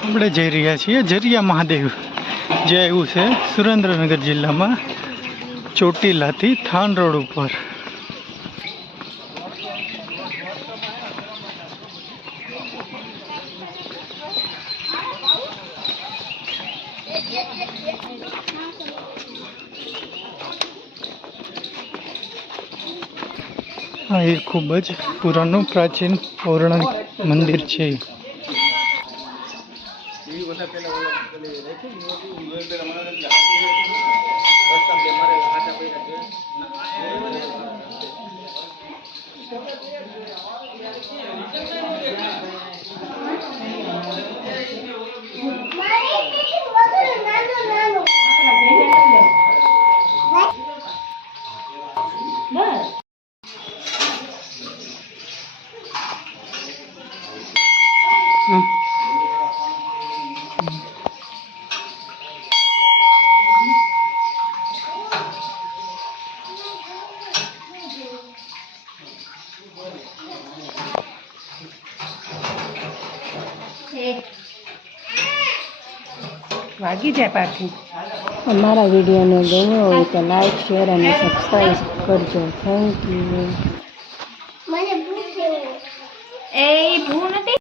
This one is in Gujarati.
આપણે જઈ રહ્યા છીએ. જરિયા મહાદેવ જે આવ્યું છે સુરેન્દ્રનગર જિલ્લામાં, ચોટીલાથી થાન રોડ ઉપર. આ એ ખૂબ જ પુરાનું પ્રાચીન પૌરાણિક મંદિર છે. y vos la de derecho y de la mano del gato. Mm. વાગી જાય પાછી અમારા વિડીયોને ગમ્યો હોય તો લાઈક શેર અને સબસ્ક્રાઈબ કરજો. થેન્ક યુ એ ભૂ નથી.